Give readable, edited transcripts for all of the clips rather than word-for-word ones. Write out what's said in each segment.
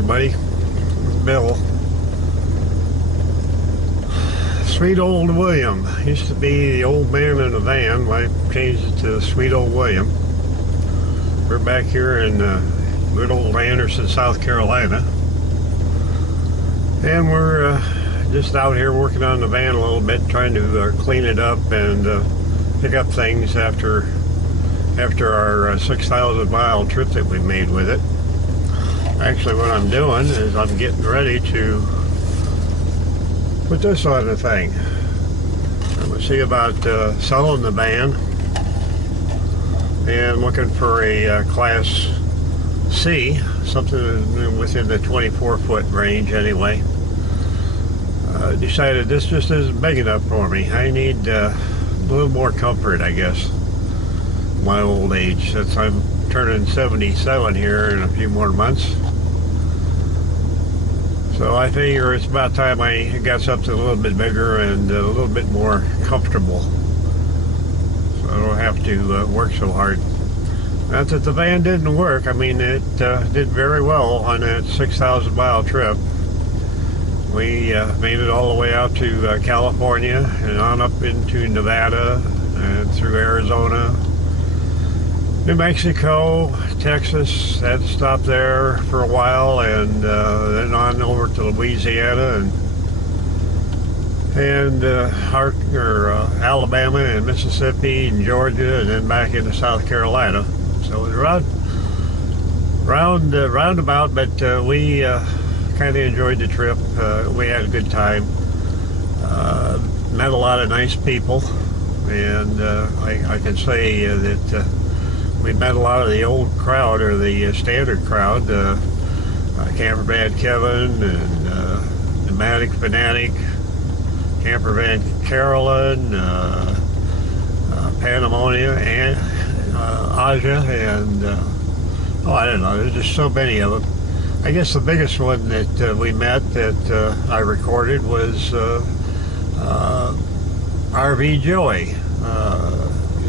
everybody. Bill. Sweet Old William. Used to be the old man in the van. I changed it to Sweet Old William. We're back here in good old Anderson, South Carolina. And we're just out here working on the van a little bit, trying to clean it up and pick up things after our 6,000 mile trip that we made with it. Actually, what I'm doing is I'm getting ready to put this on the thing. I'm going to see about selling the van and looking for a Class C, something within the 24-foot range anyway. Decided this just isn't big enough for me. I need a little more comfort, I guess, my old age, since I'm turning 77 here in a few more months. So I figure it's about time I got something a little bit bigger and a little bit more comfortable, so I don't have to work so hard. Not that the van didn't work. I mean, it did very well on that 6,000 mile trip. We made it all the way out to California and on up into Nevada and through Arizona, New Mexico, Texas. Had to stop there for a while, and then on over to Louisiana and Alabama and Mississippi and Georgia, and then back into South Carolina. So it was roundabout, but we kind of enjoyed the trip. We had a good time. Met a lot of nice people, and I can say that we met a lot of the old crowd, or the standard crowd. Campervan Kevin and Pneumatic Fanatic, Campervan Carolyn, Pandemonia, and Aja, and I don't know, there's just so many of them. I guess the biggest one that we met that I recorded was RV Joey.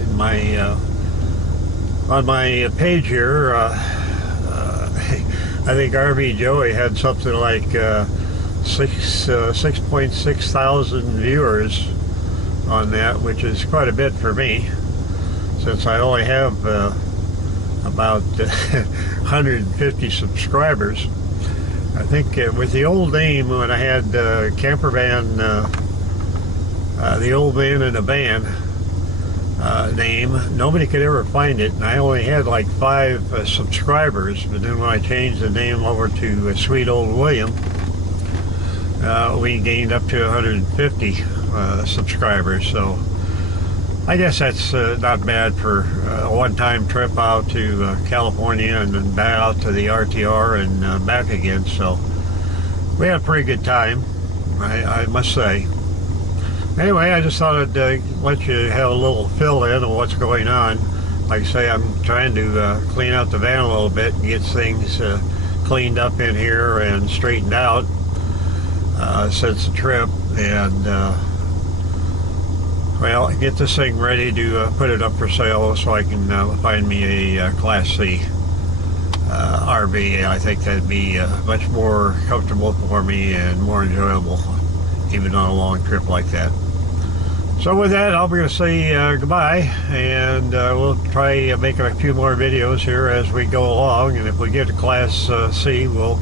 In my on my page here, I think RV Joey had something like 6.6 thousand viewers on that, which is quite a bit for me, since I only have about 150 subscribers. I think with the old name, when I had Campervan, the old man in a van name, nobody could ever find it, and I only had like 5 subscribers. But then when I changed the name over to Sweet Old William, we gained up to 150 subscribers. So I guess that's not bad for a one-time trip out to California and then back out to the RTR and back again. So we had a pretty good time, I must say. Anyway, I just thought I'd let you have a little fill-in of what's going on. Like I say, I'm trying to clean out the van a little bit and get things cleaned up in here and straightened out since the trip, and well, get this thing ready to put it up for sale so I can find me a Class C RV. I think that'd be much more comfortable for me and more enjoyable, even on a long trip like that. So with that, I'm going to say goodbye, and we'll try making a few more videos here as we go along, and if we get to Class C, we'll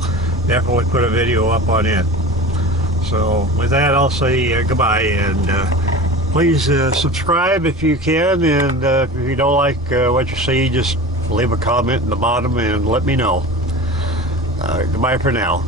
definitely put a video up on it. So with that, I'll say goodbye, and please subscribe if you can, and if you don't like what you see, just leave a comment in the bottom and let me know. Goodbye for now.